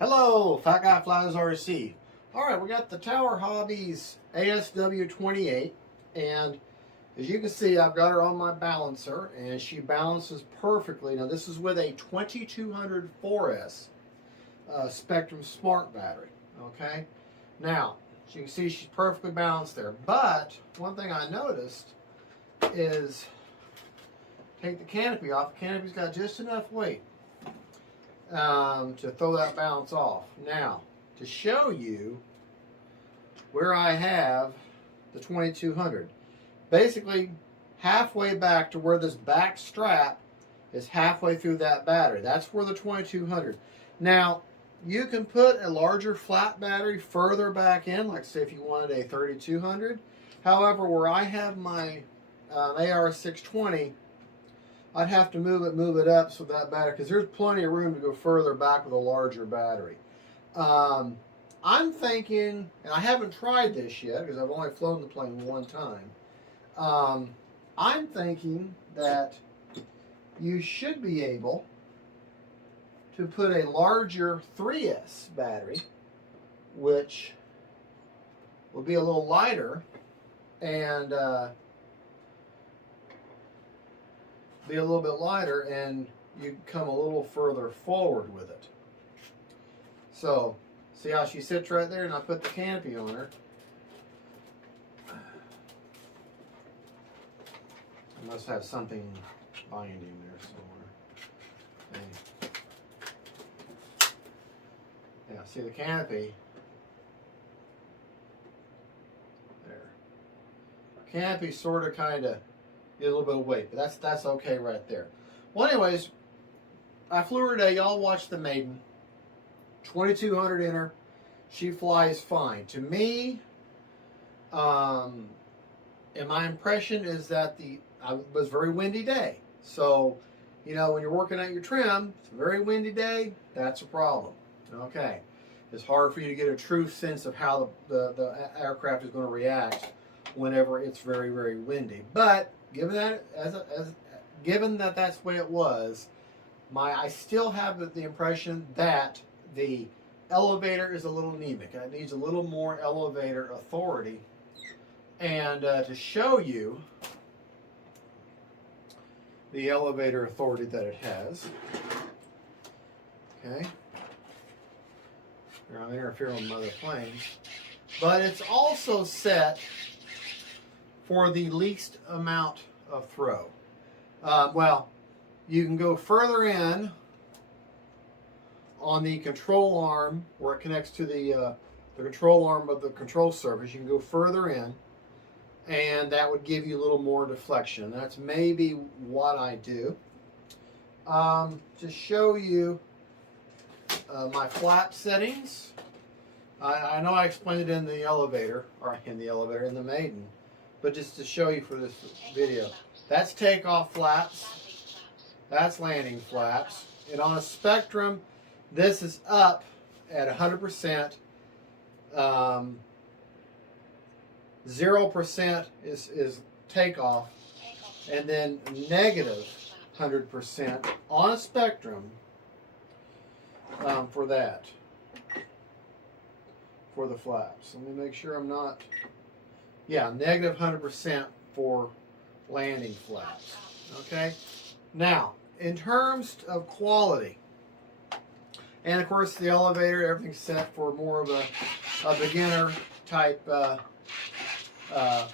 Hello, Fat Guy Flies RC. Alright, we got the Tower Hobbies ASW-28, and as you can see, I've got her on my balancer, and she balances perfectly. Now, this is with a 2200 4S Spectrum Smart battery, okay? Now, as you can see, she's perfectly balanced there, but one thing I noticed is, take the canopy off. The canopy's got just enough weight to throw that balance off. Now, to show you where I have the 2200, basically halfway back to where this back strap is halfway through that battery. That's where the 2200. Now, you can put a larger flat battery further back in, like say if you wanted a 3200. However, where I have my AR620, I'd have to move it up so that battery, because there's plenty of room to go further back with a larger battery. I'm thinking, and I haven't tried this yet because I've only flown the plane one time. I'm thinking that you should be able to put a larger 3S battery, which will be a little lighter and be a little bit lighter, and you come a little further forward with it. So, see how she sits right there, and I put the canopy on her. I must have something binding there somewhere. Okay. Yeah, see the canopy? There. Canopy sort of kind of get a little bit of weight, but that's okay right there. Well, anyways, I flew her today. Y'all watched the Maiden. 2200 in her. She flies fine. To me, and my impression is that it was a very windy day. So, you know, when you're working at your trim, it's a very windy day, that's a problem. Okay. It's hard for you to get a true sense of how the aircraft is going to react whenever it's very, very windy. But given that given that that's the way it was, I still have the impression that the elevator is a little anemic. It needs a little more elevator authority. And to show you the elevator authority that it has, okay, here I'm interfering with other planes, but it's also set for the least amount of throw. Well, you can go further in on the control arm where it connects to the control arm of the control surface. You can go further in, and that would give you a little more deflection. That's maybe what I do. To show you my flap settings, I know I explained it in the elevator, in the Maiden, but just to show you for this video, that's takeoff flaps, that's landing flaps, and on a Spectrum, this is up at 100%. 0% is takeoff, and then negative 100% on a Spectrum for that, for the flaps. Let me make sure I'm not, yeah, negative 100% for landing flaps. Okay, now in terms of quality, and of course the elevator, everything's set for more of a beginner type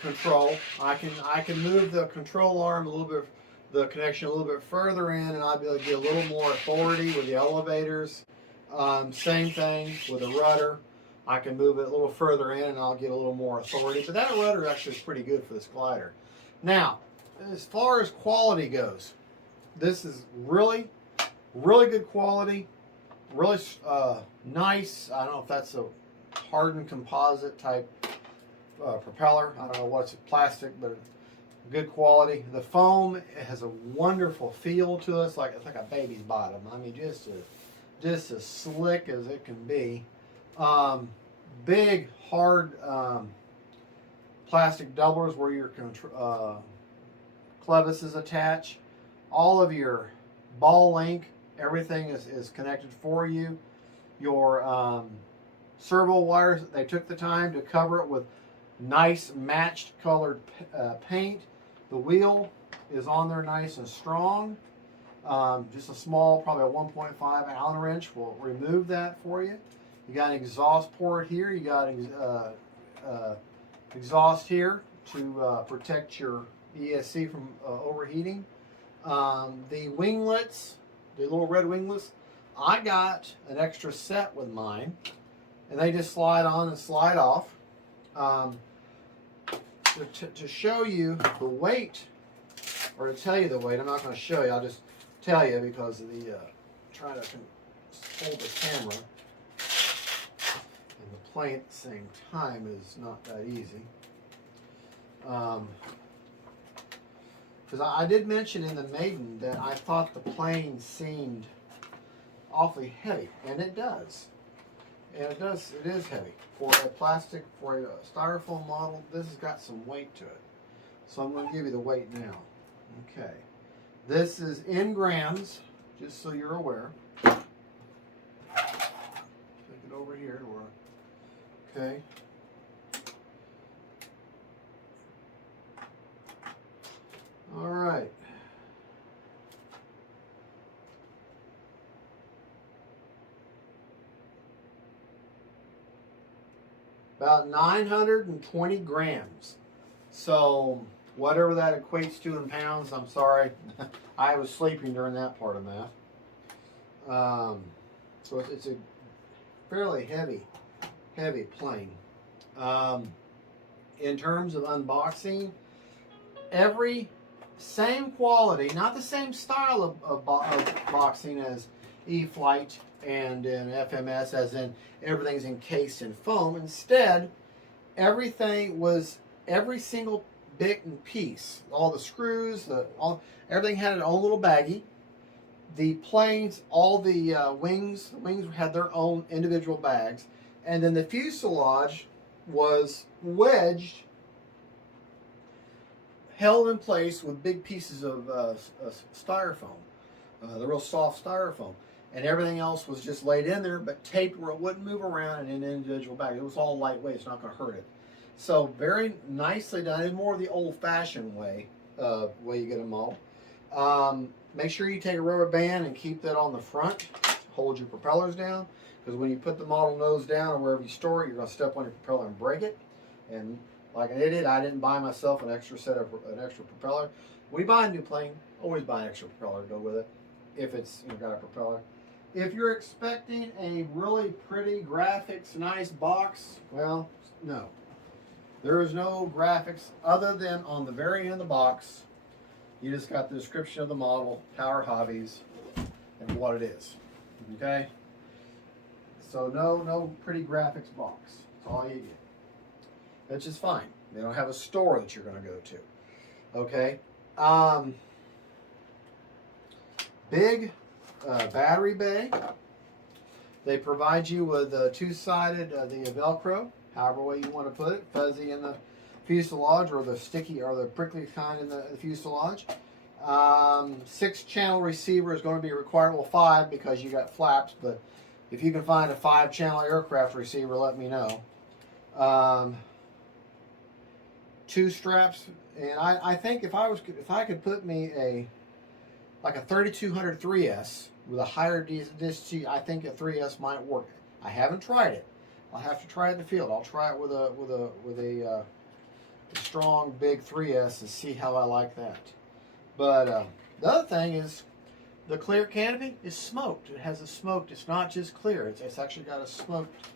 control. I can move the control arm a little bit, the connection a little bit further in, and I'll be able to get a little more authority with the elevators. Same thing with the rudder. I can move it a little further in, and I'll get a little more authority. But that rudder actually is pretty good for this glider. Now, as far as quality goes, this is really, really good quality. Really nice. I don't know if that's a hardened composite type propeller. I don't know what's plastic, but good quality. The foam has a wonderful feel to us, like it's like a baby's bottom. I mean, just as slick as it can be. Big hard plastic doublers where your clevises attach. All of your ball link, everything is connected for you. your servo wires. They took the time to cover it with nice matched colored paint. The wheel is on there nice and strong. Just a small, probably a 1.5 Allen wrench will remove that for you. You got an exhaust port here. You got exhaust here to protect your ESC from overheating. The winglets, the little red winglets, I got an extra set with mine, and they just slide on and slide off. To show you the weight, or to tell you the weight, I'm not going to show you, I'll just tell you because of the trying to hold the camera and the plane at the same time is not that easy. Because I did mention in the Maiden that I thought the plane seemed awfully heavy, and it does. And it is heavy. For a plastic, for a styrofoam model, this has got some weight to it. So I'm going to give you the weight now. Okay. This is in grams, just so you're aware. Take it over here. Okay. All right. About 920 grams. So whatever that equates to in pounds, I'm sorry. I was sleeping during that part of math. So it's a fairly heavy plane. In terms of unboxing, every same quality, not the same style of boxing as E-Flight and in FMS, as in everything's encased in foam. Instead, every single bit and piece, all the screws, everything had its own little baggie. The planes, all the wings had their own individual bags, and then the fuselage was wedged, held in place with big pieces of styrofoam, the real soft styrofoam. And everything else was just laid in there, but taped where it wouldn't move around in an individual bag. It was all lightweight. It's not going to hurt it. So very nicely done. It's more the old-fashioned way you get a model. Make sure you take a rubber band and keep that on the front to hold your propellers down. Because when you put the model nose down or wherever you store it, you're going to step on your propeller and break it. And like an idiot, I didn't buy myself an extra propeller. When you buy a new plane, always buy an extra propeller to go with it, if it's got a propeller. If you're expecting a really pretty graphics, nice box, well, no. There is no graphics other than on the very end of the box. You just got the description of the model, Tower Hobbies, and what it is. Okay? So no pretty graphics box. That's all you get. Which is fine. They don't have a store that you're going to go to. Okay? Big battery bay. They provide you with a two-sided the Velcro, however way you want to put it, fuzzy in the fuselage or the sticky or the prickly kind in the fuselage. 6-channel receiver is going to be required. Well, 5 because you got flaps, but if you can find a 5-channel aircraft receiver, let me know. 2 straps, and I think if I could put me like a 3200 3S with a higher disc, I think a 3S might work. I haven't tried it. I'll have to try it in the field. I'll try it with a strong big 3S and see how I like that. But the other thing is the clear canopy is smoked. It has a smoked. It's not just clear. It's actually got a smoked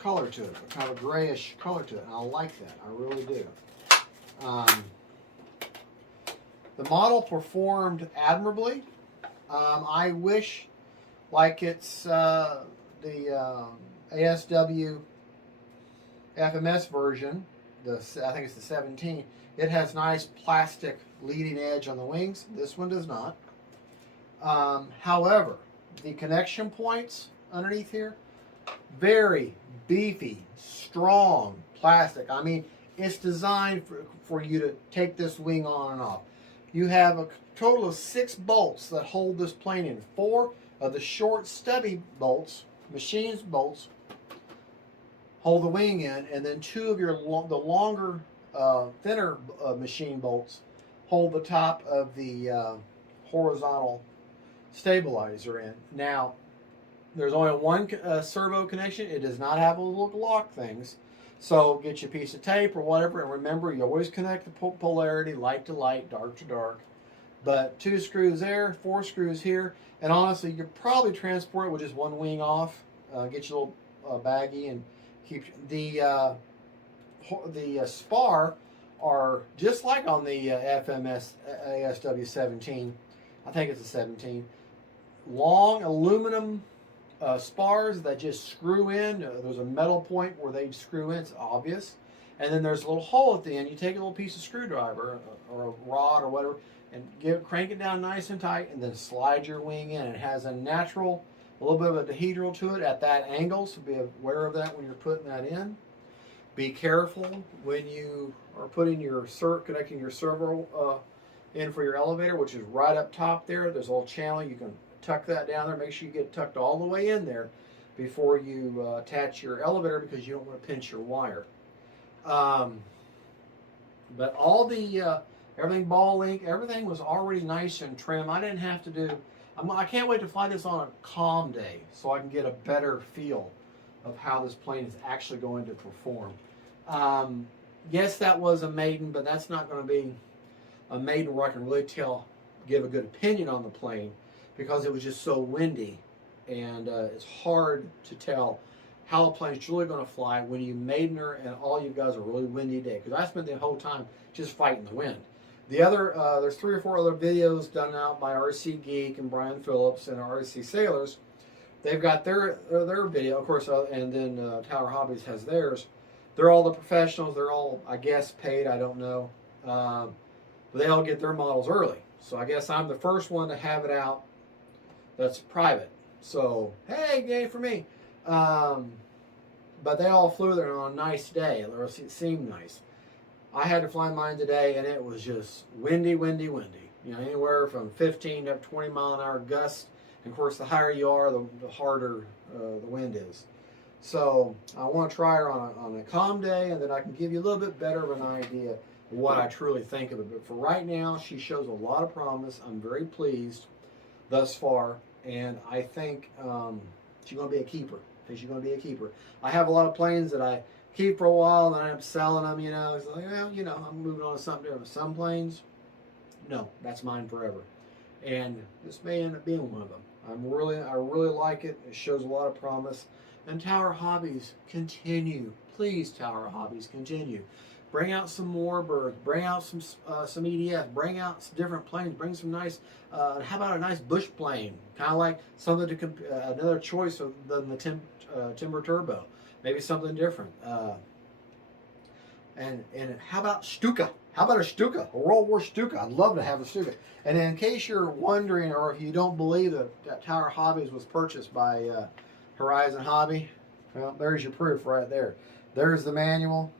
color to it, kind of a grayish color to it. And I like that. I really do. The model performed admirably. I wish, like it's the ASW FMS version, I think it's the 17, it has nice plastic leading edge on the wings. This one does not. However, the connection points underneath here, very beefy, strong plastic. I mean, it's designed for you to take this wing on and off. You have a total of 6 bolts that hold this plane in. 4 of the short stubby bolts machines bolts hold the wing in, and then two of the longer, thinner machine bolts hold the top of the horizontal stabilizer in. Now, there's only one servo connection. It does not have a little lock things. So get you a piece of tape or whatever, and remember, you always connect the polarity, light to light, dark to dark. But 2 screws there, 4 screws here, and honestly, you could probably transport it with just one wing off. Get you a little baggie and keep the spar are just like on the FMS ASW-17. I think it's a 17. Long aluminum spars that just screw in. There's a metal point where they screw in. It's obvious. And then there's a little hole at the end. You take a little piece of screwdriver or a rod or whatever and crank it down nice and tight, and then slide your wing in. It has a little bit of a dihedral to it at that angle, so be aware of that when you're putting that in. Be careful when you are putting connecting your servo in for your elevator, which is right up top there. There's a little channel. You can tuck that down there. Make sure you get it tucked all the way in there before you attach your elevator, because you don't want to pinch your wire. But all the everything ball link, everything was already nice and trim. I didn't have to do. I can't wait to fly this on a calm day so I can get a better feel of how this plane is actually going to perform. Yes, that was a maiden, but that's not going to be a maiden where I can really give a good opinion on the plane, because it was just so windy, and it's hard to tell how a plane's really going to fly when you maiden her and all you've got is a really windy day. Because I spent the whole time just fighting the wind. The other, there's 3 or 4 other videos done out by RC Geek and Brian Phillips and RC Sailors. They've got their video, of course, and then Tower Hobbies has theirs. They're all the professionals. They're all, I guess, paid. I don't know. But they all get their models early. So I guess I'm the first one to have it out that's private. So, hey, yay for me. But they all flew there on a nice day. It seemed nice. I had to fly mine today, and it was just windy, windy, windy. You know, anywhere from 15 to 20 mile an hour gusts. And of course, the higher you are, the harder the wind is. So I want to try her on a calm day, and then I can give you a little bit better of an idea of what I truly think of it. But for right now, she shows a lot of promise. I'm very pleased thus far, and I think she's going to be a keeper. I have a lot of planes that I keep for a while, and then I end up selling them. You know, it's like, well, you know, I'm moving on to something different. Some planes, no, that's mine forever, and this may end up being one of them. I really like it. It shows a lot of promise. And Tower Hobbies, continue. Please, Tower Hobbies, continue. Bring out some more birds. Bring out some EDF. Bring out some different planes. Bring some nice. How about a nice bush plane? Kind of like something to another choice than the Timber Turbo. Maybe something different. And how about Stuka? How about a Stuka? A World War Stuka. I'd love to have a Stuka. And in case you're wondering, or if you don't believe that Tower Hobbies was purchased by Horizon Hobby, well, there's your proof right there. There's the manual,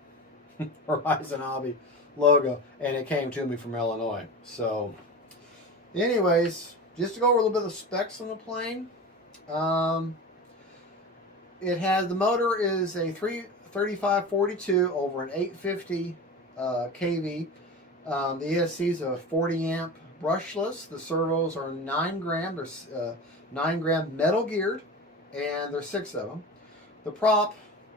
Horizon Hobby logo, and it came to me from Illinois. So, anyways, just to go over a little bit of the specs on the plane. It has, the motor is a 3542 over an 850 kV. The ESC is a 40 amp brushless. The servos are 9 gram. They're 9 gram metal geared, and there's 6 of them. The prop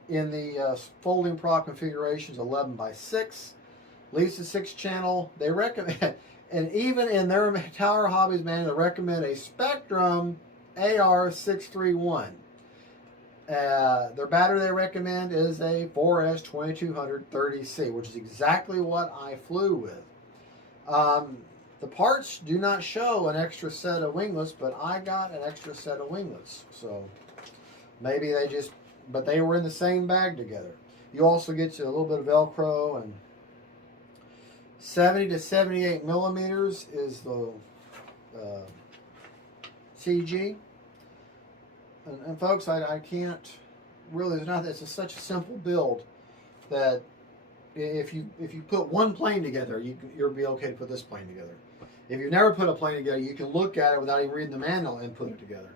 in the folding prop configuration is 11 by 6. Leads to 6 channel. They recommend, and even in their Tower Hobbies manual, they recommend a Spectrum AR631. Their battery they recommend is a 4S2230C, which is exactly what I flew with. The parts do not show an extra set of winglets, but I got an extra set of winglets. So maybe but they were in the same bag together. You also get a little bit of Velcro, and 70 to 78 millimeters is the CG. And folks, I can't really, it's such a simple build that if you put one plane together, you'll be okay to put this plane together. If you've never put a plane together, you can look at it without even reading the manual and put it together.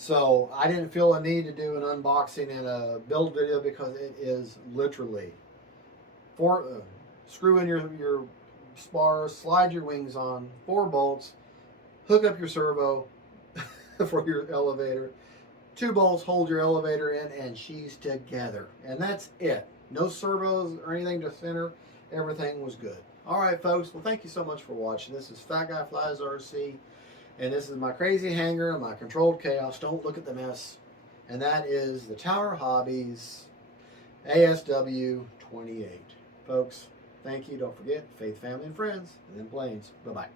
So I didn't feel a need to do an unboxing and a build video because it is literally screw in your spars, slide your wings on, 4 bolts, hook up your servo for your elevator, 2 bolts hold your elevator in, and she's together. And that's it. No servos or anything to center. Everything was good. All right, folks. Well, thank you so much for watching. This is Fat Guy Flies RC. And this is my crazy hanger, my controlled chaos. Don't look at the mess. And that is the Tower Hobbies ASW-28. Folks, thank you. Don't forget, faith, family, and friends, and then planes. Bye-bye.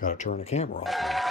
Got to turn the camera off.